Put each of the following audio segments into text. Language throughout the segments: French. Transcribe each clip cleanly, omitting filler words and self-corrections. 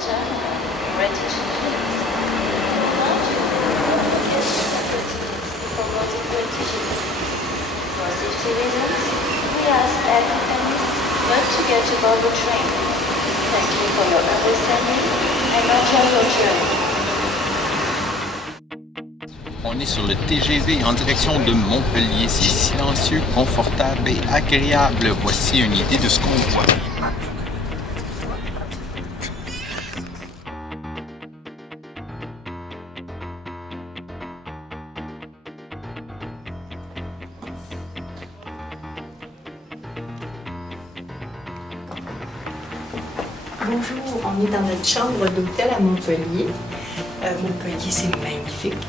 gentlemen, ready to dance. Not forget to separate tickets before boarding the tickets. For safety reasons, we ask air companies not to get aboard the train. Thank you for your understanding and enjoy your journey. On est sur le TGV en direction de Montpellier. C'est silencieux, confortable et agréable. Voici une idée de ce qu'on voit. Bonjour, on est dans notre chambre d'hôtel à Montpellier. Montpellier, c'est magnifique.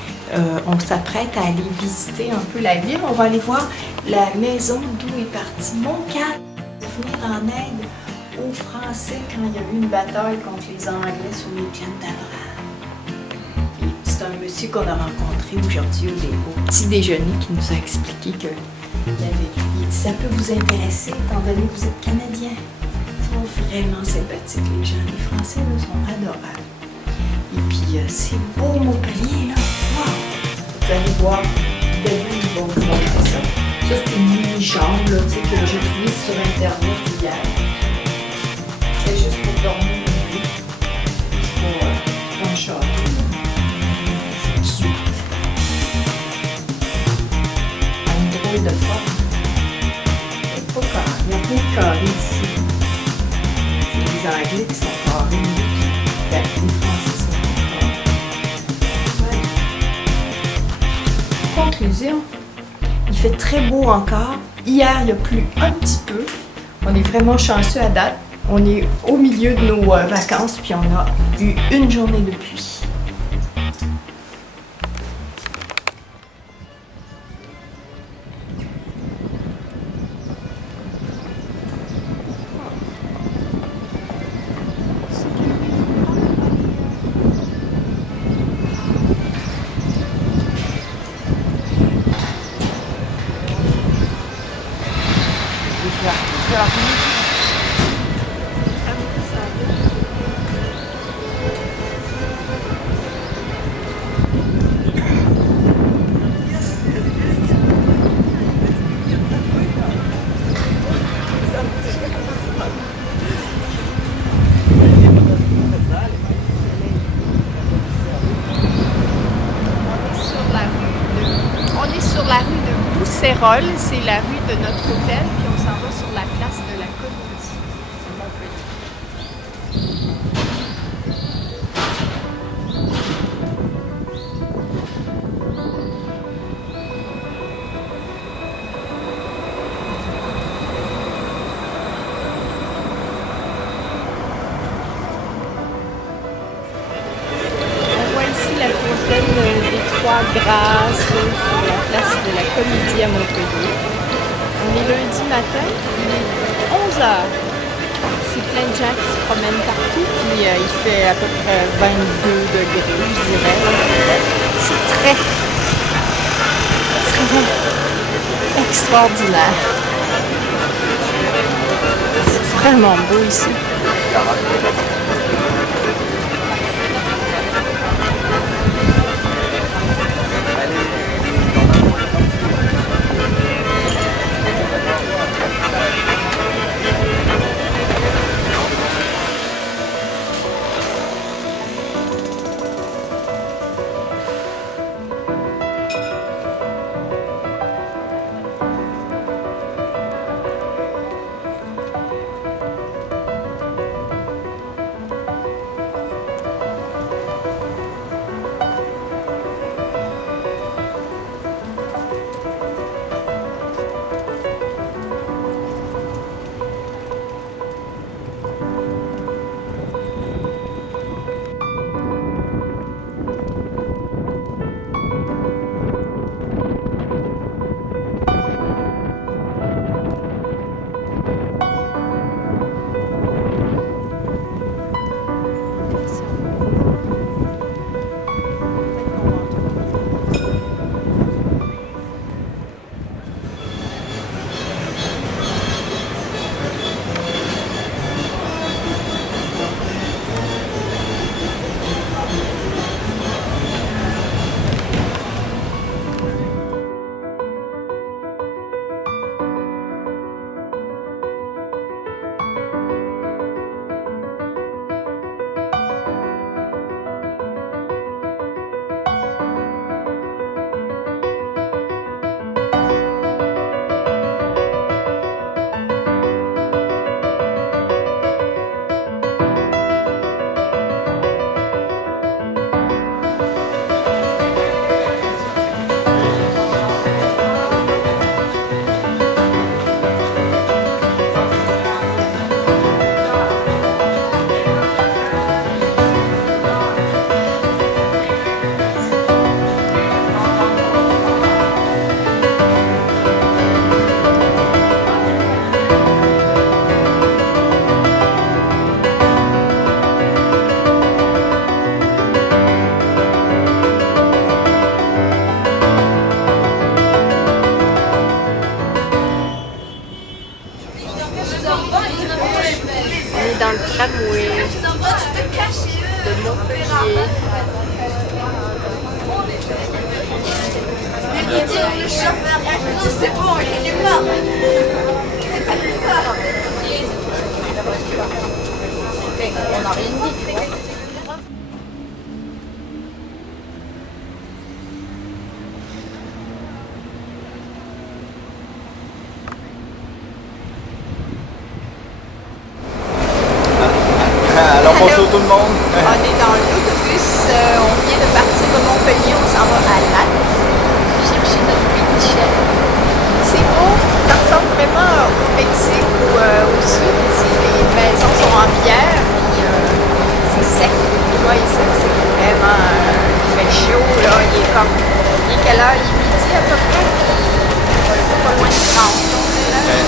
On s'apprête à aller visiter un peu la ville. On va aller voir la maison d'où est parti Montcalm, venir en aide aux Français quand il y a eu une bataille contre les Anglais sur les plaines d'Abraham. C'est un monsieur qu'on a rencontré aujourd'hui au petit déjeuner qui nous a expliqué qu'il avait. Il dit, ça peut vous intéresser étant donné que vous êtes Canadien. Ils sont vraiment sympathiques, les gens. Les Français là, sont adorables. Et puis, c'est beau Montpellier, là. Wow! Vous allez voir, demain, ils vont vous montrer ça. Ça, c'est une mini-chambre, là, tu sais, que j'ai trouvée sur Internet hier. C'est juste pour dormir une nuit. C'est pas un château. C'est une suite. Une drôle de forme. C'est pas carré. Il y a plein de carrés ici. C'est les Anglais qui sont carrés. Les Français sont carrés. Conclusion. Il fait très beau encore. Hier, il a plu un petit peu. On est vraiment chanceux à date. On est au milieu de nos vacances, puis on a eu une journée de pluie. On est sur la rue de Bousserolles, c'est la rue de notre hôtel, puis on s'en va sur la place de la Comédie à Montpellier. On voit ici la fontaine des Trois Grâces sur la place de la Comédie à Montpellier. On est lundi matin, il est 11h. C'est plein de gens qui se promènent partout, puis il fait à peu près 22 degrés, je dirais. C'est très extraordinaire. C'est vraiment beau ici. Tramway de Montpellier. Le chauffeur, c'est bon, il est mort. On n'a rien dit, tu vois. Alors bonjour tout le monde. On est dans l'autobus, on vient de partir de Montpellier, on s'en va à Lac, chercher notre pénichette. C'est beau, ça ressemble vraiment au Mexique ou au sud. Ici, les maisons sont en pierre, puis c'est sec. Tu vois ici, c'est vraiment, il fait chaud, là, il est quelle heure? Il est midi à peu près, puis pas loin de 30, on dirait.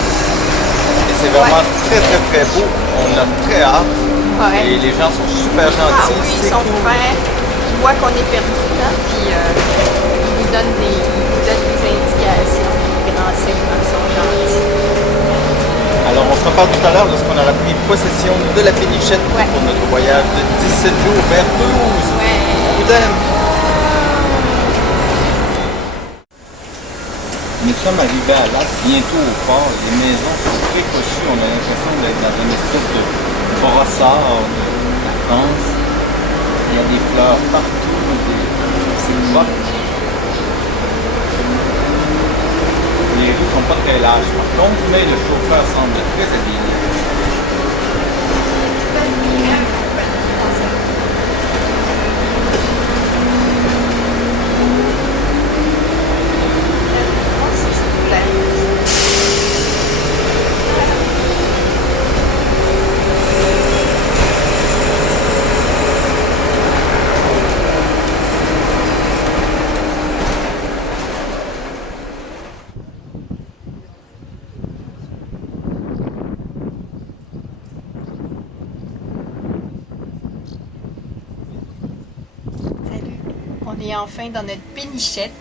Et c'est vraiment très beau. On a très hâte. Ouais. Et les gens sont super Ah gentils. oui, ils c'est sont cool. fins. Ils voient qu'on est perdu, hein, puis ils nous donnent des indications, des renseignements, ils sont gentils. Alors on se reparle tout à l'heure lorsqu'on aura pris possession de la pénichette Ouais. pour notre voyage de 17 jours vers Toulouse. Ouais. On vous aime. Nous sommes arrivés à Lac, bientôt au port. Les maisons sont très cossues. On a l'impression d'être dans une espèce de brossard de la France. Il y a des fleurs partout, c'est bas. Les rues sont pas très larges par contre, mais le chauffeur semble très habile. On est enfin dans notre pénichette.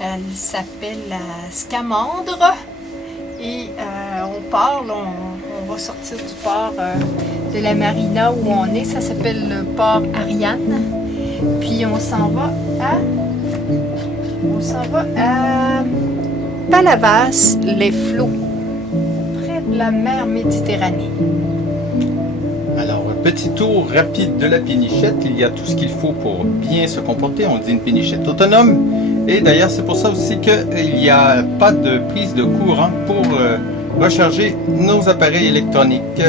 Elle s'appelle la Scamandre. Et on part, là, on va sortir du port de la marina où on est. Ça s'appelle le port Ariane. Puis on s'en va à Palavas, les flots, près de la mer Méditerranée. Alors, petit tour rapide de la pénichette. Il y a tout ce qu'il faut pour bien se comporter. On dit une pénichette autonome. Et d'ailleurs, c'est pour ça aussi qu'il n'y a pas de prise de courant pour recharger nos appareils électroniques.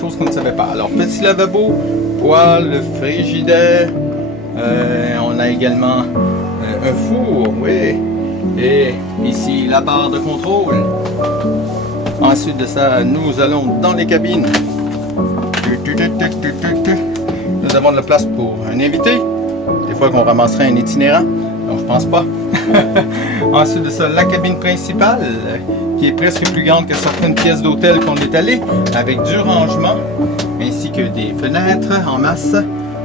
Chose qu'on ne savait pas. Alors, petit lavabo, poêle, frigidaire. On a également un four, oui. Et ici, la barre de contrôle. Ensuite de ça, nous allons dans les cabines. Nous avons de la place pour un invité. Des fois qu'on ramasserait un itinérant. Donc je pense pas. Ensuite de ça, la cabine principale, qui est presque plus grande que certaines pièces d'hôtel qu'on est allé, avec du rangement, ainsi que des fenêtres en masse,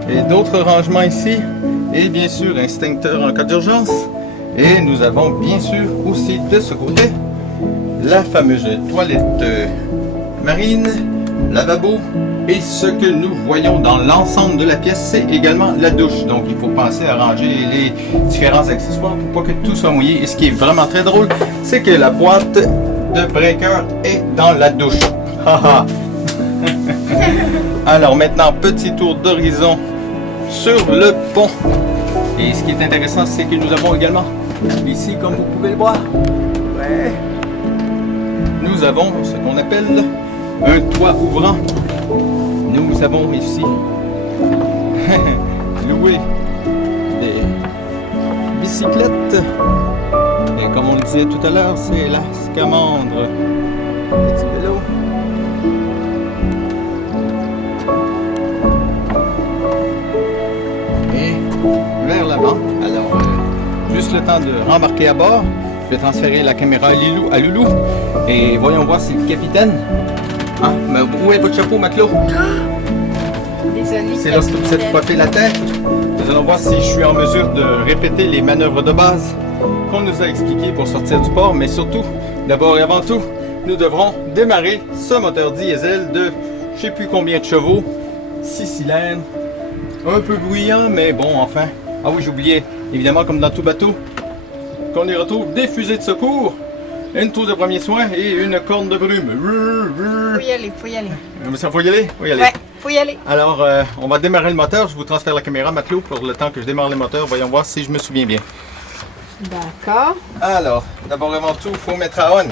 et d'autres rangements ici, et bien sûr extincteur en cas d'urgence. Et nous avons bien sûr aussi de ce côté la fameuse toilette marine, lavabo, et ce que nous voyons dans l'ensemble de la pièce, c'est également la douche. Donc il faut penser à ranger les différents accessoires pour pas que tout soit mouillé. Et ce qui est vraiment très drôle, c'est que la boîte de breaker est dans la douche. Alors maintenant, petit tour d'horizon sur le pont. Et ce qui est intéressant, c'est que nous avons également ici, comme vous pouvez le voir, nous avons ce qu'on appelle un toit ouvrant. Nous avons ici loué des bicyclettes. Et comme on le disait tout à l'heure, c'est la Scamandre. Petit vélo. Et vers l'avant. Alors, juste le temps de rembarquer à bord. Je vais transférer la caméra à Loulou. Et voyons voir si le capitaine... Hein? Mais où est votre chapeau, matelot? Désolé. C'est lorsque vous êtes frotté la tête. Nous allons voir si je suis en mesure de répéter les manœuvres de base qu'on nous a expliquées pour sortir du port. Mais surtout, d'abord et avant tout, nous devrons démarrer ce moteur diesel de je ne sais plus combien de chevaux 6 cylindres. Un peu bruyant, mais bon, enfin. Ah oui, j'oubliais, évidemment, comme dans tout bateau, qu'on y retrouve des fusées de secours, une trousse de premiers soins et une corne de brume. Faut y aller, faut y aller. Ça, faut y aller? Faut y aller. Ouais, faut y aller. Alors, on va démarrer le moteur. Je vous transfère la caméra, matelot, pour le temps que je démarre le moteur. Voyons voir si je me souviens bien. D'accord. Alors, d'abord avant tout, il faut mettre à on.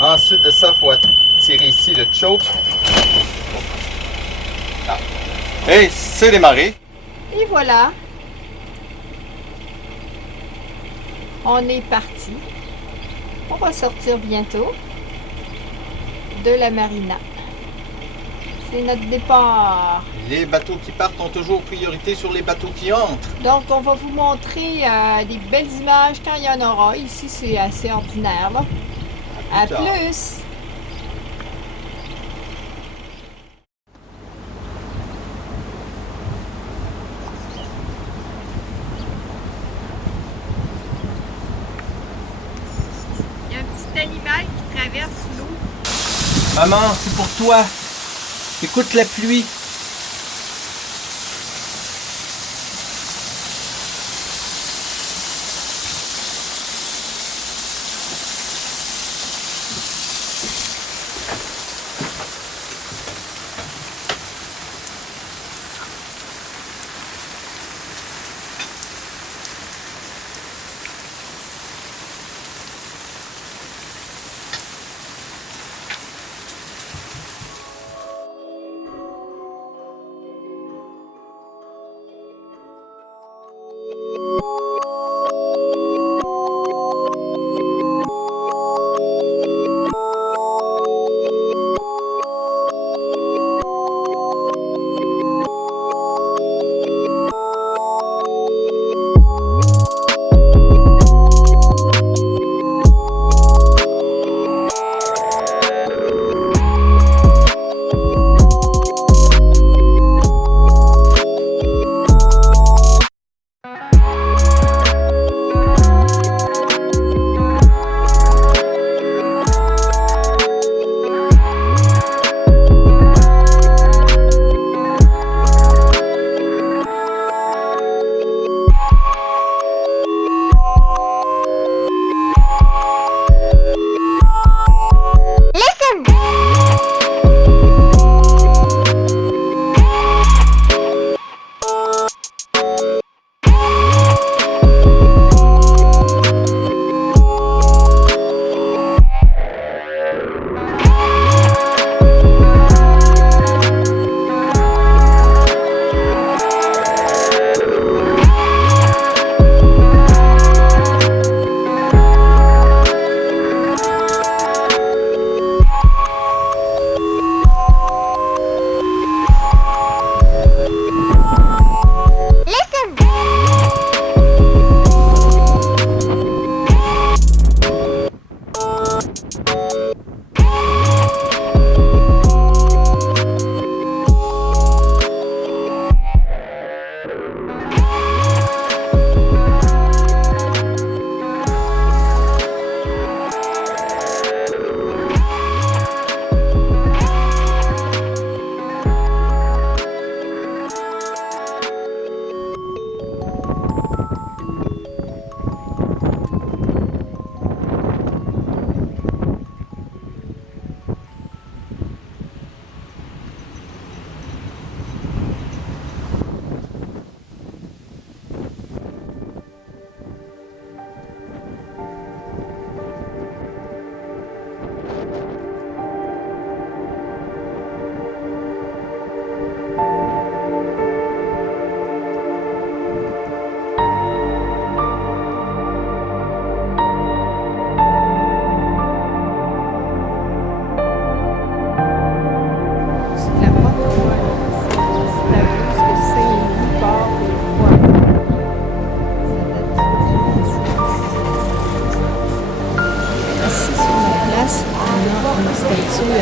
Ensuite de ça, il faut tirer ici le choke. Ah. Et c'est démarré. Et voilà. On est parti. On va sortir bientôt de la marina. C'est notre départ. Les bateaux qui partent ont toujours priorité sur les bateaux qui entrent. Donc, on va vous montrer des belles images quand il y en aura. Ici, c'est assez ordinaire, là. À tard. plus! Il y a un petit animal qui traverse l'eau. Maman, c'est pour toi. Écoute la pluie.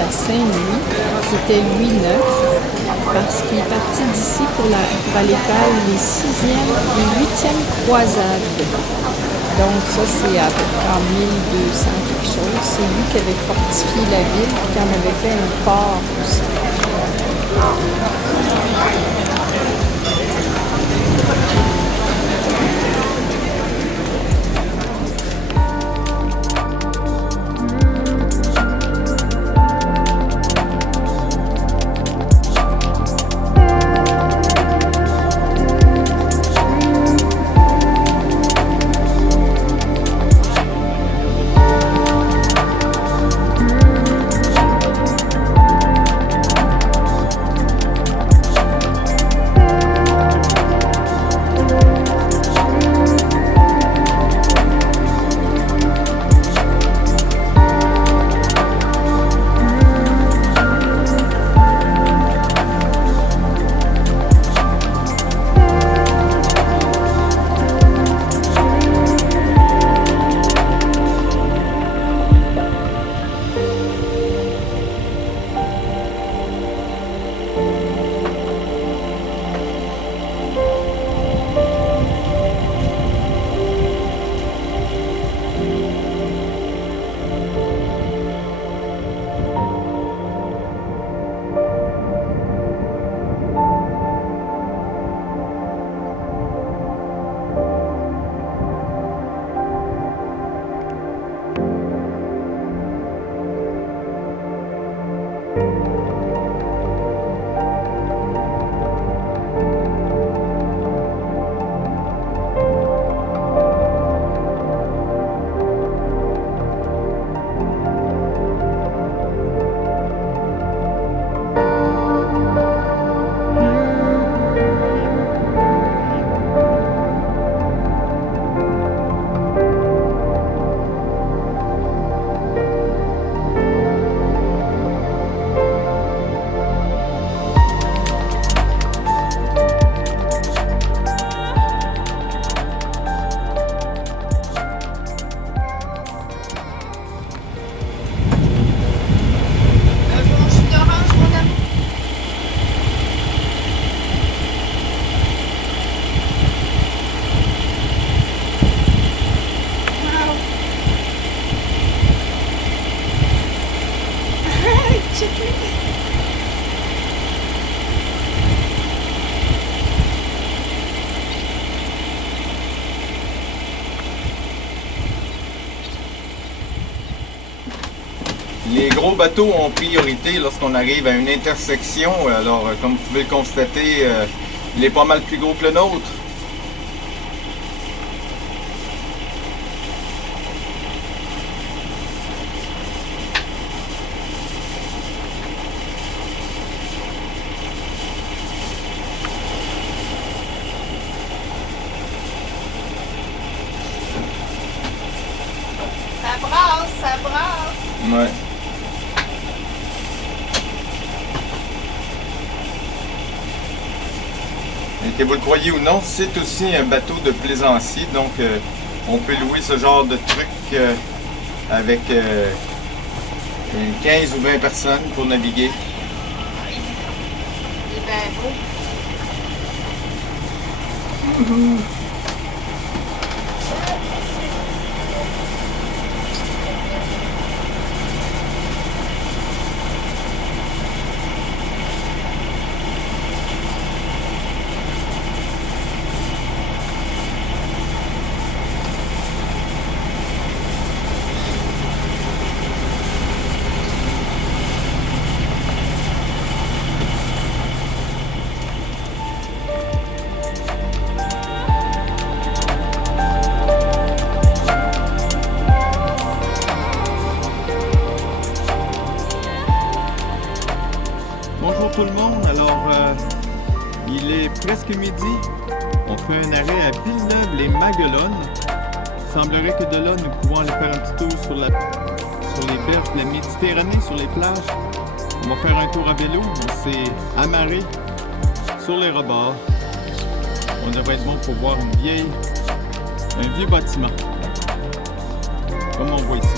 à Saint-Louis, c'était Louis IX, parce qu'il est parti d'ici pour aller faire les 6e et 8e croisades. Donc ça, c'est à peu près en 1200 quelque chose. C'est lui qui avait fortifié la ville et qui en avait fait un port aussi. Les gros bateaux ont priorité lorsqu'on arrive à une intersection. Alors, comme vous pouvez le constater, il est pas mal plus gros que le nôtre. Ça brasse, ça brasse. Ouais. Et que vous le croyez ou non, c'est aussi un bateau de plaisancier, donc on peut louer ce genre de truc avec 15 ou 20 personnes pour naviguer. Il est bien beau. Bonjour tout le monde, alors il est presque midi, on fait un arrêt à Villeneuve-les-Maguelones. Il semblerait que de là nous pouvons aller faire un petit tour sur les berges de la Méditerranée, sur les plages. On va faire un tour à vélo, c'est amarré sur les rebords. On devrait être bon pour voir un vieux bâtiment, comme on voit ici.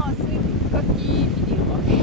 ramasser des coquilles et des roches.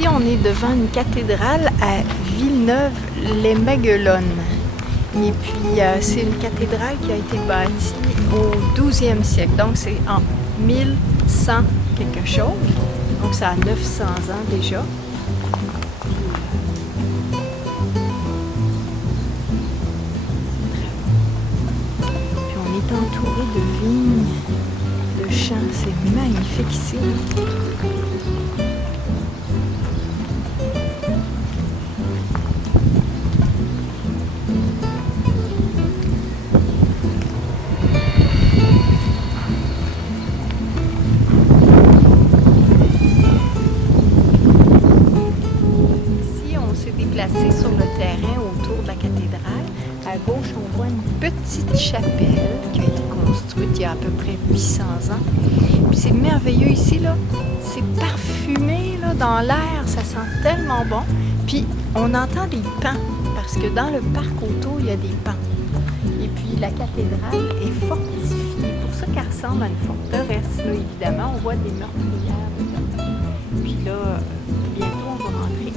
Ici, on est devant une cathédrale à Villeneuve-les-Maguelones. Et puis, c'est une cathédrale qui a été bâtie au 12e siècle. Donc, c'est en 1100 quelque chose. Donc, ça a 900 ans déjà. Puis, on est entouré de vignes. Le champ, c'est magnifique ici. Placé sur le terrain autour de la cathédrale. À gauche, on voit une petite chapelle qui a été construite il y a à peu près 800 ans. Puis c'est merveilleux ici, là. C'est parfumé là, dans l'air, ça sent tellement bon. Puis on entend des pins, parce que dans le parc autour, il y a des pins. Et puis la cathédrale est fortifiée, pour ça qu'elle ressemble à une forteresse. Là, évidemment, on voit des meurtrières dedans. Puis là, bientôt, on va rentrer